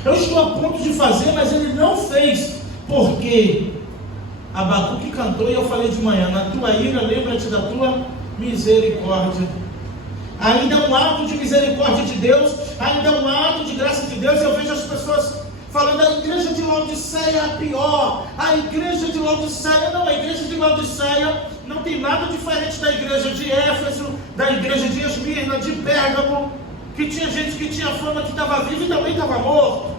Eu estou a ponto de fazer, mas ele não fez. Porque Abacuque cantou, e eu falei de manhã: na tua ira lembra-te da tua misericórdia. Ainda é um ato de misericórdia de Deus, ainda é um ato de graça de Deus. Eu vejo as pessoas falando: a igreja de Laodiceia é a pior, a igreja de Laodiceia. Não, a igreja de Laodiceia não tem nada diferente da igreja de Éfeso, da igreja de Esmirna, de Pérgamo, que tinha gente que tinha fama, que estava viva e também estava morto.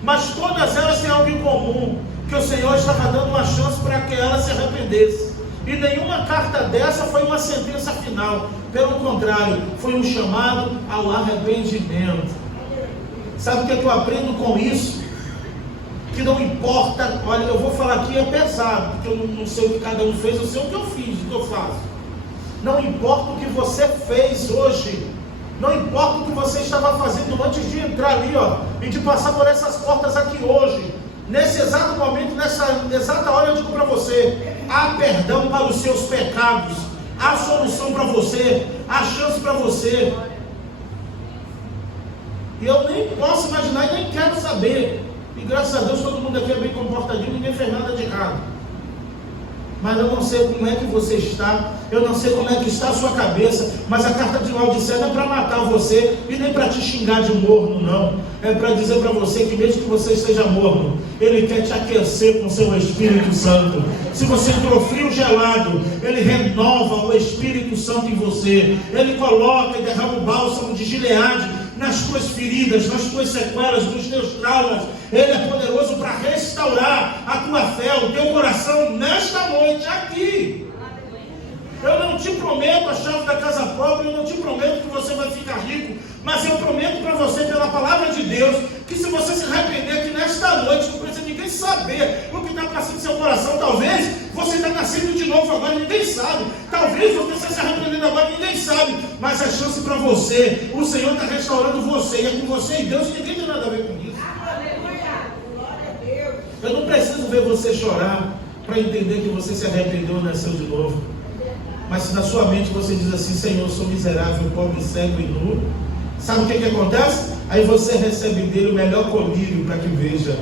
Mas todas elas têm algo em comum, que o Senhor estava dando uma chance para que elas se arrependessem. E nenhuma carta dessa foi uma sentença final. Pelo contrário, foi um chamado ao arrependimento. Sabe o que eu aprendo com isso? Que não importa, olha, eu vou falar aqui, é pesado, porque eu não sei o que cada um fez, eu sei o que eu fiz, o que eu faço. Não importa o que você fez hoje, não importa o que você estava fazendo antes de entrar ali, e de passar por essas portas aqui hoje. Nesse exato momento, nessa exata hora, eu digo para você: há perdão para os seus pecados, há solução para você, há chance para você. E eu nem posso imaginar e nem quero saber. E graças a Deus todo mundo aqui é bem comportadinho, ninguém fez nada de errado. Mas eu não sei como é que você está, eu não sei como é que está a sua cabeça, mas a carta de Laodiceia não é para matar você e nem para te xingar de morno, não. É para dizer para você que mesmo que você esteja morno, Ele quer te aquecer com seu Espírito Santo. Se você entrou frio ou gelado, Ele renova o Espírito Santo em você. Ele coloca e derrama o bálsamo de Gileade nas tuas feridas, nas tuas sequelas, nos teus traumas. Ele é poderoso para restaurar a tua fé, o teu coração nesta noite aqui. Eu não te prometo a chave da casa própria, eu não te prometo que você vai ficar rico, mas eu prometo para você, pela palavra de Deus, que se você se arrepender, que nesta noite, não precisa ninguém saber o que está passando no seu coração. Talvez você está nascendo de novo agora, ninguém sabe. Talvez você esteja se arrependendo agora, ninguém sabe. Mas a chance para você, o Senhor está restaurando você, e é com você e Deus, ninguém tem nada a ver com isso. Eu não preciso ver você chorar para entender que você se arrependeu e nasceu de novo. Mas se na sua mente você diz assim: Senhor, eu sou miserável, pobre, cego e nu, sabe o que acontece? Aí você recebe dele o melhor colírio para que veja.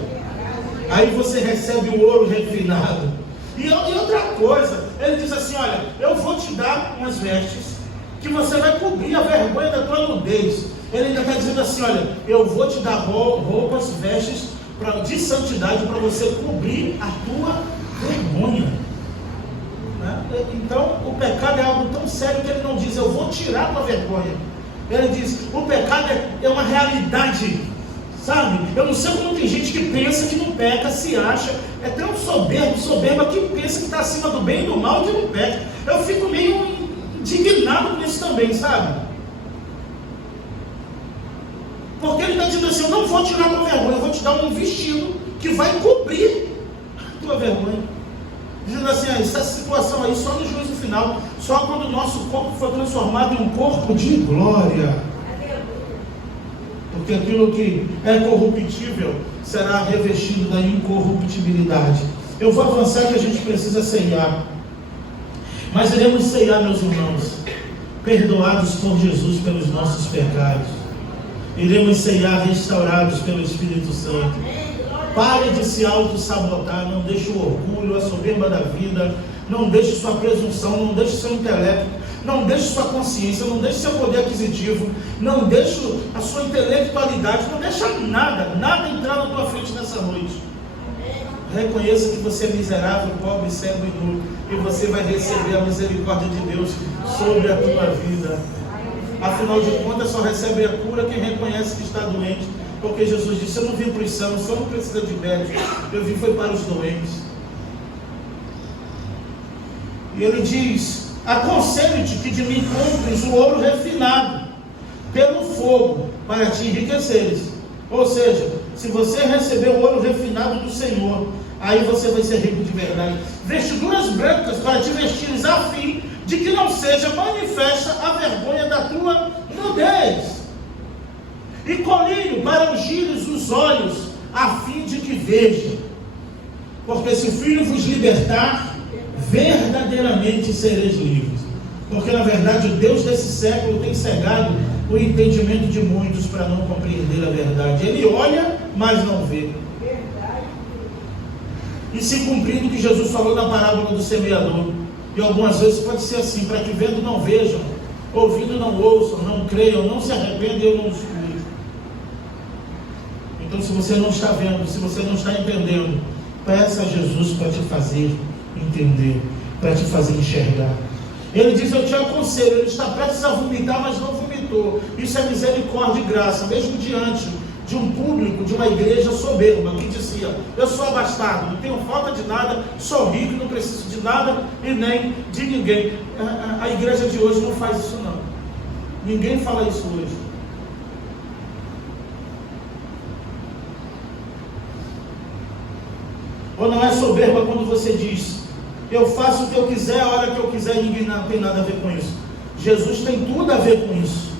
Aí você recebe o ouro refinado. E outra coisa, ele diz assim: olha, eu vou te dar umas vestes que você vai cobrir a vergonha da tua nudez. Ele ainda está dizendo assim: olha, eu vou te dar roupas, vestes de santidade para você cobrir a tua vergonha. Então o pecado é algo tão sério que ele não diz: eu vou tirar a tua vergonha. Ele diz: o pecado é uma realidade, sabe? Eu não sei como tem gente que pensa que não peca, se acha, é tão soberba que pensa que está acima do bem e do mal, que não peca. Eu fico meio indignado com isso também, sabe? Porque ele está dizendo assim: eu não vou tirar a tua vergonha, eu vou te dar um vestido que vai cobrir a tua vergonha. Dizendo assim: essa situação aí só no juízo final, só quando o nosso corpo for transformado em um corpo de glória. Porque aquilo que é corruptível será revestido da incorruptibilidade. Eu vou avançar que a gente precisa ceiar. Mas iremos ceiar, meus irmãos, perdoados por Jesus pelos nossos pecados. Iremos ceiar restaurados pelo Espírito Santo. Pare de se auto-sabotar, não deixe o orgulho, a soberba da vida, não deixe sua presunção, não deixe seu intelecto, não deixe sua consciência, não deixe seu poder aquisitivo, não deixe a sua intelectualidade, não deixe nada entrar na tua frente nessa noite. Reconheça que você é miserável, pobre, cego e nu, e você vai receber a misericórdia de Deus sobre a tua vida. Afinal de contas, só recebe a cura quem reconhece que está doente. Porque Jesus disse: eu não vim para os sãos, só não precisa de médico, eu vim foi para os doentes. E ele diz: aconselho-te que de mim compres o ouro refinado pelo fogo, para te enriqueceres. Ou seja, se você receber o ouro refinado do Senhor, aí você vai ser rico de verdade. Vestiduras brancas para te vestires, a fim de que não seja manifesta a vergonha da tua nudez. E colírio para ungires os olhos, a fim de que veja. Porque se o Filho vos libertar, verdadeiramente sereis livres. Porque na verdade o Deus desse século tem cegado o entendimento de muitos para não compreender a verdade. Ele olha, mas não vê. E se cumprindo o que Jesus falou na parábola do semeador. E algumas vezes pode ser assim: para que vendo não vejam, ouvindo não ouçam, não creiam, não se arrependem, eu não escuto. Então, se você não está vendo, se você não está entendendo, peça a Jesus para te fazer entender, para te fazer enxergar. Ele diz: eu te aconselho. Ele está prestes a vomitar, mas não vomitou. Isso é misericórdia e graça, mesmo diante de um público, de uma igreja soberba, que dizia: eu sou abastado, não tenho falta de nada, sou rico, não preciso de nada e nem de ninguém. A igreja de hoje não faz isso não. Ninguém fala isso hoje. Ou não é soberba quando você diz: eu faço o que eu quiser, a hora que eu quiser, e ninguém não tem nada a ver com isso. Jesus tem tudo a ver com isso.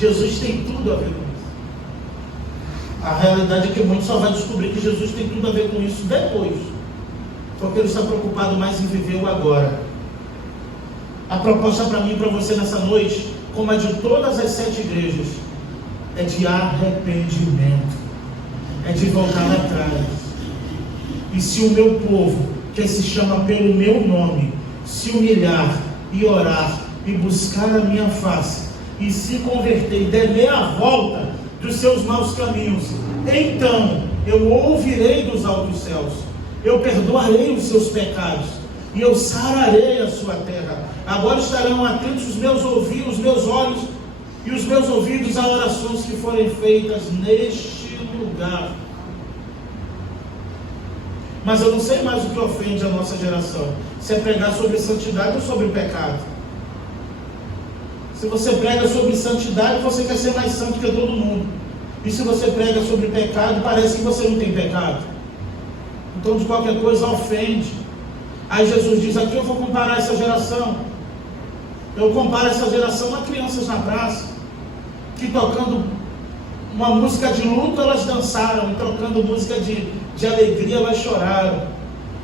Jesus tem tudo a ver com isso. A realidade é que muitos só vai descobrir que Jesus tem tudo a ver com isso depois, porque ele está preocupado mais em viver o agora. A proposta para mim e para você nessa noite, como a de todas as 7 igrejas, é de arrependimento. É de voltar atrás. E se o meu povo, que se chama pelo meu nome, se humilhar e orar e buscar a minha face e se converter e der meia volta dos seus maus caminhos, então eu ouvirei dos altos céus, eu perdoarei os seus pecados e eu sararei a sua terra. Agora estarão atentos os meus ouvidos, os meus olhos e os meus ouvidos a orações que forem feitas neste lugar. Mas eu não sei mais o que ofende a nossa geração. Se é pregar sobre santidade ou sobre pecado. Se você prega sobre santidade, você quer ser mais santo que todo mundo. E se você prega sobre pecado, parece que você não tem pecado. Então, de qualquer coisa, ofende. Aí Jesus diz, aqui eu vou comparar essa geração. Eu comparo essa geração a crianças na praça, que tocando uma música de luto, elas dançaram, e trocando música de alegria, elas choraram.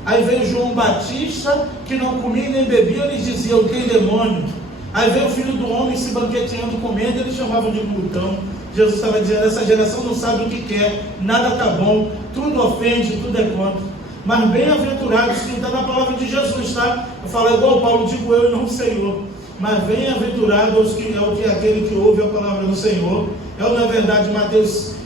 Aí veio João Batista, que não comia nem bebia, eles diziam, tem demônio. Aí veio o Filho do Homem se banqueteando, comendo, eles chamavam de glutão. Jesus estava dizendo, essa geração não sabe o que quer, nada está bom, tudo ofende, tudo é contra. Mas bem-aventurados, que está na palavra de Jesus, tá? Eu falo igual Paulo, digo eu e não o Senhor. Mas bem-aventurados que é o que aquele que ouve a palavra do Senhor. Na verdade, Mateus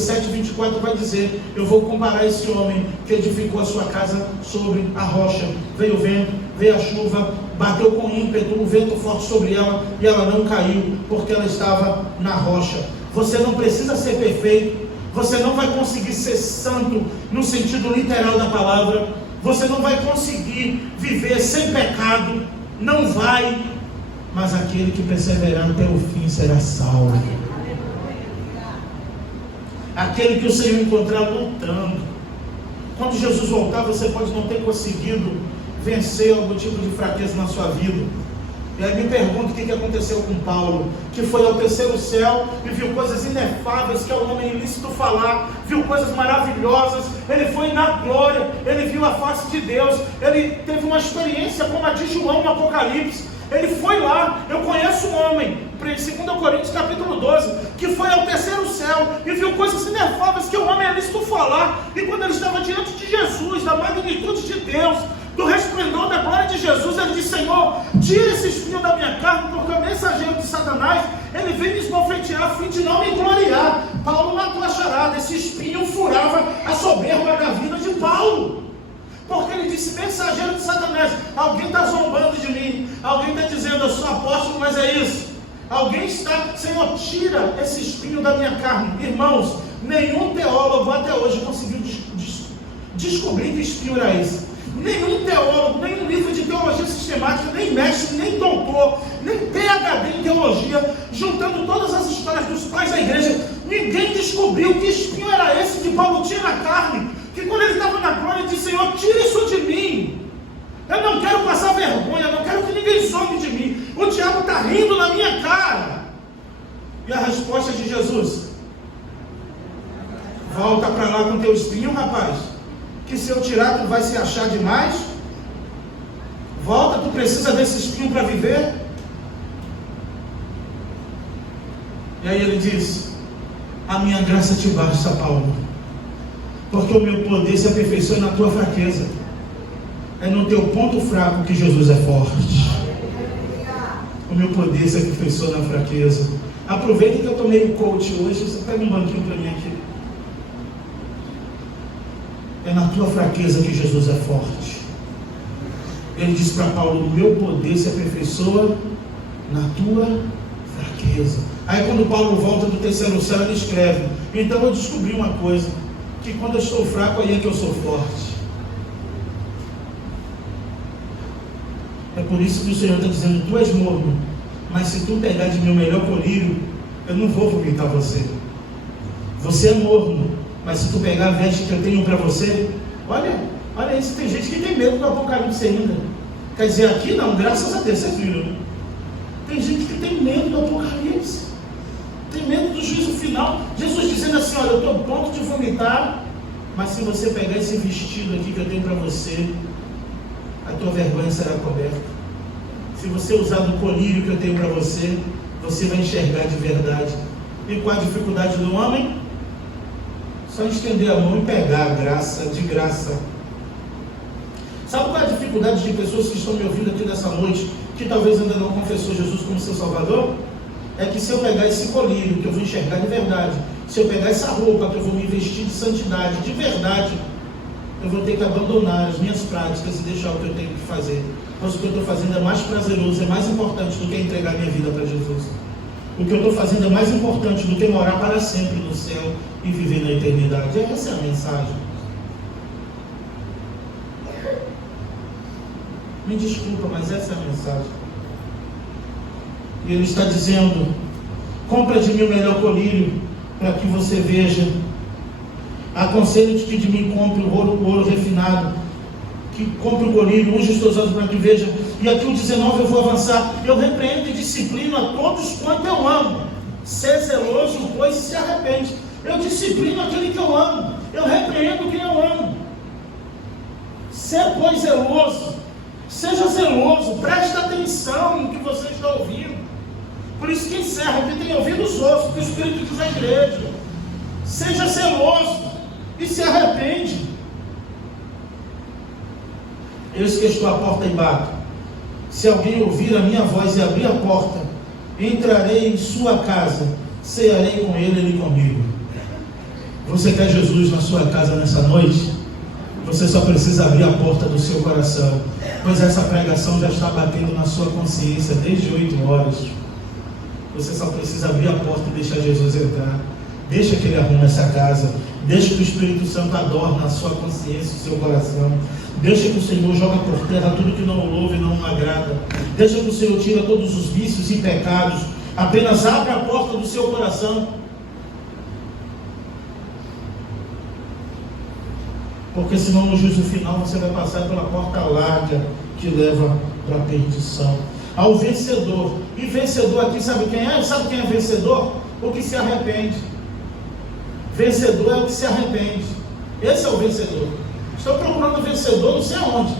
7, 24 vai dizer, eu vou comparar esse homem que edificou a sua casa sobre a rocha. Veio o vento, veio a chuva, bateu com ímpeto, o vento forte sobre ela, e ela não caiu, porque ela estava na rocha. Você não precisa ser perfeito, você não vai conseguir ser santo no sentido literal da palavra, você não vai conseguir viver sem pecado, não vai, mas aquele que perseverar até o fim será salvo. Aquele que o Senhor encontrar lutando. Quando Jesus voltar, você pode não ter conseguido vencer algum tipo de fraqueza na sua vida. E aí me pergunto o que aconteceu com Paulo, que foi ao terceiro céu e viu coisas inefáveis que é um homem ilícito falar, viu coisas maravilhosas, ele foi na glória, ele viu a face de Deus, ele teve uma experiência como a de João no Apocalipse. Ele foi lá, eu conheço um homem, 2 Coríntios capítulo 12, que foi ao terceiro céu e viu coisas inefáveis que o homem é lícito falar. E quando ele estava diante de Jesus, da magnitude de Deus, do resplendor da glória de Jesus, ele disse, Senhor, tira esse espinho da minha carne, porque o mensageiro de Satanás, ele vem me esbofetear a fim de não me gloriar. Paulo matou a charada, esse espinho furava a soberba da vida de Paulo. Porque ele disse, mensageiro de Satanás, alguém está zombando de mim, alguém está dizendo, eu sou apóstolo, mas é isso. Alguém está, Senhor, tira esse espinho da minha carne. Irmãos, nenhum teólogo até hoje conseguiu descobrir que espinho era esse. Nenhum teólogo, nenhum livro de teologia sistemática, nem mestre, nem doutor, nem PhD em teologia, juntando todas as histórias dos pais da igreja, ninguém descobriu que espinho era esse que Paulo tinha na carne. Que quando ele estava na glória, ele disse, Senhor, tira isso de mim. Eu não quero passar vergonha, eu não quero que ninguém zombe de mim. O diabo está rindo na minha cara. E a resposta de Jesus, volta para lá com teu espinho, rapaz, que se eu tirar tu vai se achar demais. Volta, tu precisa desse espinho para viver. E aí ele diz, a minha graça te basta, Paulo, porque o meu poder se aperfeiçoa na tua fraqueza. É no teu ponto fraco que Jesus é forte. O meu poder se aperfeiçoa na fraqueza. Aproveita que eu estou meio coach hoje. Você pega um banquinho para mim aqui. É na tua fraqueza que Jesus é forte. Ele diz para Paulo, o meu poder se aperfeiçoa na tua fraqueza. Aí quando Paulo volta do terceiro céu, ele escreve, então eu descobri uma coisa, que quando eu estou fraco, aí é que eu sou forte. É por isso que o Senhor está dizendo, tu és morno, mas se tu pegar de meu melhor colírio, eu não vou vomitar você. Você é morno, mas se tu pegar a veste que eu tenho para você, olha isso, tem gente que tem medo do Apocalipse ainda. Quer dizer, aqui não, graças a Deus, é filho, né? Tem gente que tem medo do Apocalipse, tem medo do juízo final. Jesus dizendo assim, olha, eu estou pronto de vomitar, mas se você pegar esse vestido aqui que eu tenho para você, a tua vergonha será coberta. Se você usar do colírio que eu tenho para você, você vai enxergar de verdade. E qual a dificuldade do homem? Só estender a mão e pegar a graça, de graça. Sabe qual é a dificuldade de pessoas que estão me ouvindo aqui nessa noite, que talvez ainda não confessou Jesus como seu Salvador? É que se eu pegar esse colírio, que eu vou enxergar de verdade, se eu pegar essa roupa, que eu vou me vestir de santidade, de verdade, eu vou ter que abandonar as minhas práticas e deixar o que eu tenho que fazer. Mas o que eu estou fazendo é mais prazeroso, é mais importante do que entregar minha vida para Jesus. O que eu estou fazendo é mais importante do que morar para sempre no céu e viver na eternidade. Essa é a mensagem. Me desculpa, mas essa é a mensagem. E ele está dizendo: compra de mim o melhor colírio, para que você veja. Aconselho-te que de mim compre o ouro refinado, que compre o colírio, unge os teus olhos para que veja. E aqui o 19 eu vou avançar. Eu repreendo e disciplino a todos quanto eu amo. Ser zeloso, pois se arrepende. Eu disciplino aquele que eu amo. Eu repreendo quem eu amo. Ser, pois, zeloso. Seja zeloso. Preste atenção no que você está ouvindo. Por isso que encerra, que tem ouvido os outros, porque o Espírito diz à igreja: seja zeloso e se arrepende. Eis que estou à porta e bato. Se alguém ouvir a minha voz e abrir a porta, entrarei em sua casa, cearei com ele comigo. Você quer Jesus na sua casa nessa noite? Você só precisa abrir a porta do seu coração, pois essa pregação já está batendo na sua consciência desde 8 horas. Você só precisa abrir a porta e deixar Jesus entrar. Deixa que Ele arrume essa casa. Deixa que o Espírito Santo adorne a sua consciência, o seu coração. Deixa que o Senhor joga por terra tudo que não o louve e não o agrada. Deixa que o Senhor tira todos os vícios e pecados. Apenas abra a porta do seu coração. Porque senão no juízo final você vai passar pela porta larga que leva para a perdição. Ao vencedor. E vencedor aqui, sabe quem é? Sabe quem é vencedor? O que se arrepende. Vencedor é o que se arrepende. Esse é o vencedor. Estou procurando vencedor não sei aonde.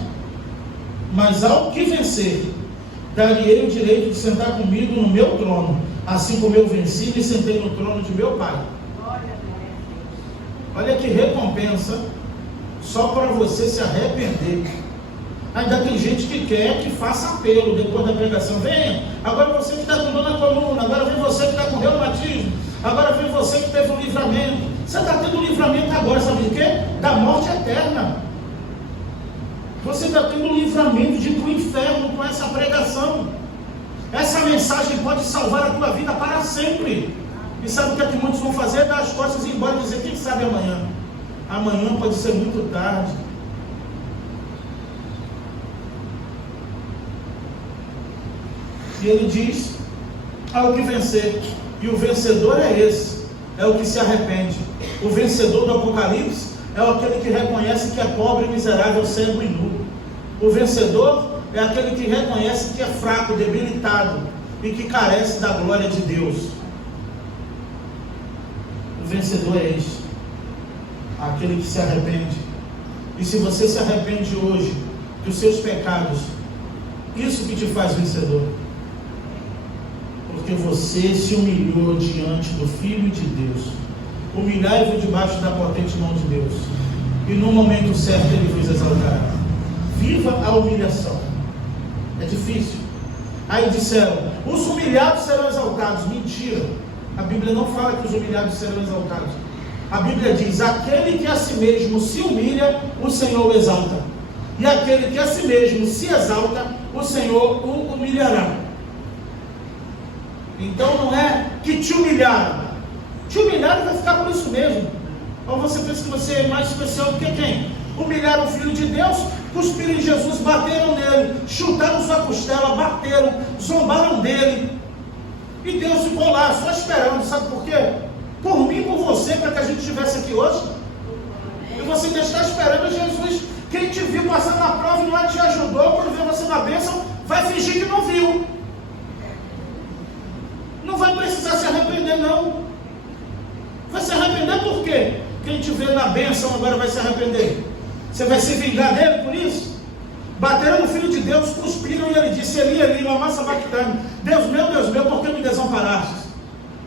Mas ao que vencer, darei o direito de sentar comigo no meu trono, assim como eu venci e sentei no trono de meu Pai. Olha que recompensa, só para você se arrepender. Ainda tem gente que quer que faça apelo depois da pregação. Venha, agora você que está com dor na coluna, agora vem você que está com reumatismo, agora vem você que teve um livramento. Você está tendo um livramento agora, sabe de quê? Da morte eterna. Você está tendo um livramento de ir para o inferno com essa pregação. Essa mensagem pode salvar a tua vida para sempre. E sabe o que é que muitos vão fazer? Dar as costas e ir embora e dizer: quem sabe amanhã? Amanhã pode ser muito tarde. E ele diz: ao que vencer. E o vencedor é esse, é o que se arrepende. O vencedor do Apocalipse é aquele que reconhece que é pobre, miserável, cego e nu. O vencedor é aquele que reconhece que é fraco, debilitado e que carece da glória de Deus. O vencedor é este, aquele que se arrepende. E se você se arrepende hoje dos seus pecados, isso que te faz vencedor. Porque você se humilhou diante do Filho de Deus. Humilhai-vos debaixo da potente mão de Deus, e no momento certo Ele vos exaltará. Viva a humilhação. É difícil. Aí disseram: os humilhados serão exaltados. Mentira. A Bíblia não fala que os humilhados serão exaltados. A Bíblia diz: aquele que a si mesmo se humilha, o Senhor o exalta. E aquele que a si mesmo se exalta, o Senhor o humilhará. Então não é que te humilharam. Te humilharam, vai ficar por isso mesmo. Ou você pensa que você é mais especial do que quem? Humilharam o Filho de Deus, cuspiram em Jesus, bateram nele, chutaram sua costela, bateram, zombaram dele. E Deus ficou lá, só esperando. Sabe por quê? Por mim e por você, para que a gente estivesse aqui hoje. E você ainda está esperando Jesus. Quem te viu passar na prova e não te ajudou, quando vê você na bênção, vai fingir que não viu. Não vai precisar se arrepender, não. Vai se arrepender por quê? Quem te vê na bênção agora vai se arrepender. Você vai se vingar dele por isso? Bateram no Filho de Deus, cuspiram e ele disse: Eli, Eli, lama sabachthani. Deus meu, por que me desamparaste?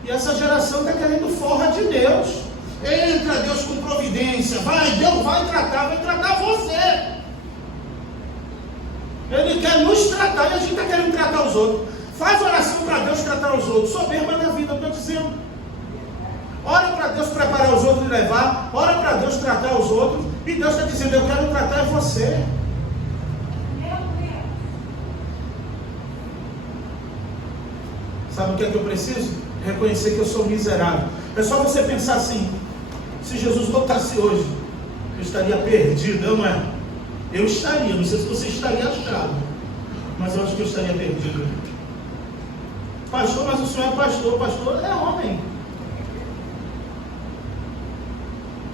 E essa geração está querendo forra de Deus. Entra Deus com providência. Deus vai tratar você. Ele quer nos tratar e a gente está querendo tratar os outros. Faz oração para Deus tratar os outros. Soberba na vida, eu estou dizendo. Ora para Deus preparar os outros e levar. Ora para Deus tratar os outros. E Deus está dizendo: eu quero tratar você. Sabe o que é que eu preciso? Reconhecer que eu sou miserável. É só você pensar assim: se Jesus voltasse hoje, eu estaria perdido, não é? Eu estaria, não sei se você estaria achado. mas eu acho que eu estaria perdido. Pastor, mas o senhor é pastor, pastor é homem.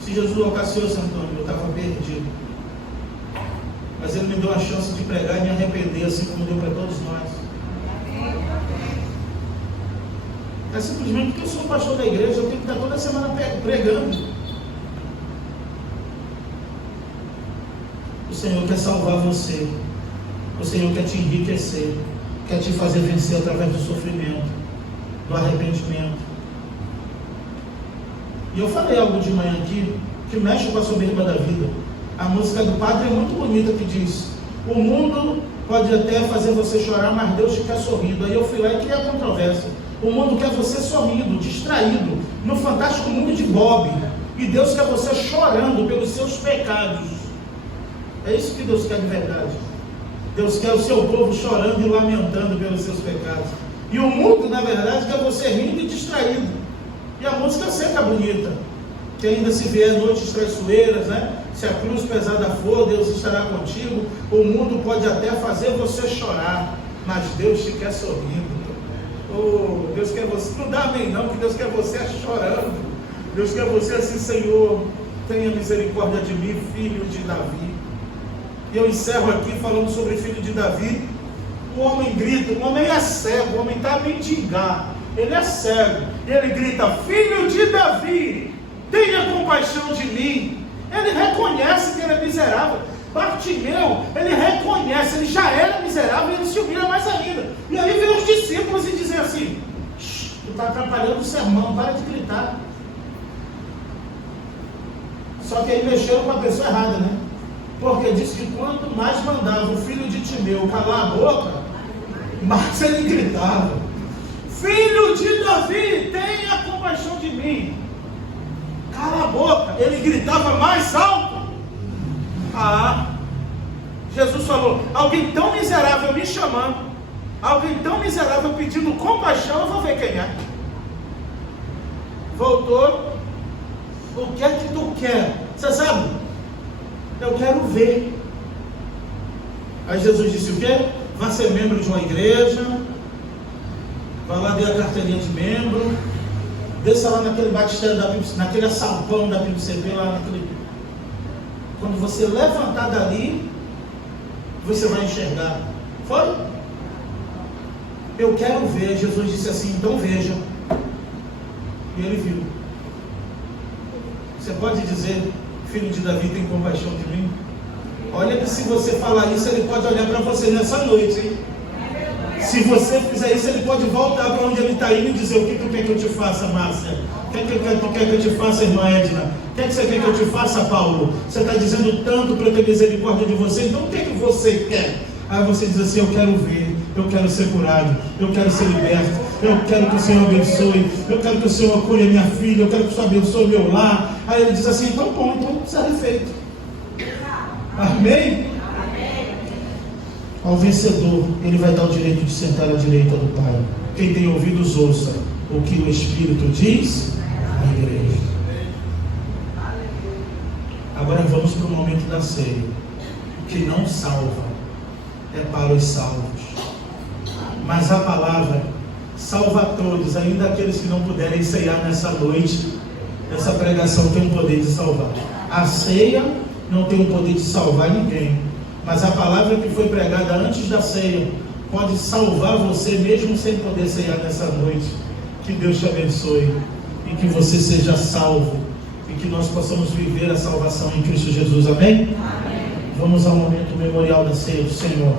Se Jesus colocasse eu, Santo Antônio, eu estava perdido. Mas Ele me deu a chance de pregar e me arrepender, assim como deu para todos nós. É simplesmente porque eu sou pastor da igreja, eu tenho que estar toda semana pregando. O Senhor quer salvar você. O Senhor quer te enriquecer. Quer te fazer vencer através do sofrimento, do arrependimento. E eu falei algo de manhã aqui, que mexe com a soberba da vida. A música do Padre é muito bonita, que diz: o mundo pode até fazer você chorar, mas Deus te quer sorrindo. Aí eu fui lá e criei a controvérsia. O mundo quer você sorrindo, distraído, no fantástico mundo de Bob. E Deus quer você chorando pelos seus pecados. É isso que Deus quer de verdade. Deus quer o seu povo chorando e lamentando pelos seus pecados. E o mundo, na verdade, quer você rindo e distraído. E a música sempre é bonita. Que ainda se vier noites traiçoeiras, né? Se a cruz pesada for, Deus estará contigo. O mundo pode até fazer você chorar, mas Deus te quer sorrindo. Oh, Deus quer você, não dá amém não, que Deus quer você chorando. Deus quer você assim: Senhor, tenha misericórdia de mim, filho de Davi. E eu encerro aqui falando sobre filho de Davi. O homem grita, o homem é cego, o homem está a mendigar, ele é cego, e ele grita: filho de Davi, tenha compaixão de mim. Ele reconhece que ele é miserável. Bartimeu, ele reconhece, ele já era miserável e ele se humilha mais ainda. E aí vem os discípulos e dizem assim: tu está atrapalhando o sermão, para de gritar. Só que aí mexeram com a pessoa errada, né? Porque diz que quanto mais mandava o filho de Timeu calar a boca, mais ele gritava: filho de Davi, tenha compaixão de mim. Cala a boca. Ele gritava mais alto. Jesus falou: alguém tão miserável me chamando, alguém tão miserável pedindo compaixão, eu vou ver quem é. Voltou: o que é que tu quer? Você sabe? Eu quero ver. Aí Jesus disse o quê? Vá ser membro de uma igreja, vá lá ver a carteirinha de membro, desça lá naquele batistério da PIBCP, naquele assalpão da PIBCP, lá naquele... Quando você levantar dali, você vai enxergar. Foi? Eu quero ver. Jesus disse assim: então veja. E ele viu. Você pode dizer: filho de Davi, tem compaixão de mim? Olha que se você falar isso, ele pode olhar para você nessa noite, hein? Se você fizer isso, ele pode voltar para onde ele está indo e dizer: o que tu quer que eu te faça, Márcia? O que tu quer que eu te faça, irmã Edna? O que você quer que eu te faça, Paulo? Você está dizendo tanto para eu ter misericórdia de você, então o que você quer? Aí você diz assim: eu quero ver, eu quero ser curado, eu quero ser liberto, eu quero que o Senhor abençoe, eu quero que o Senhor cure a minha filha, eu quero que o Senhor abençoe o meu lar. Aí ele diz assim: então bom, então será feito. Amém? Ao vencedor, ele vai dar o direito de sentar à direita do Pai. Quem tem ouvidos, ouça o que o Espírito diz à igreja. Agora vamos para o momento da ceia. O que não salva é para os salvos. Mas a palavra salva a todos, ainda aqueles que não puderem ceiar nessa noite. Essa pregação tem o poder de salvar. A ceia não tem o poder de salvar ninguém. Mas a palavra que foi pregada antes da ceia pode salvar você mesmo sem poder ceiar nessa noite. Que Deus te abençoe e que você seja salvo e que nós possamos viver a salvação em Cristo Jesus. Amém? Amém. Vamos ao momento memorial da ceia do Senhor.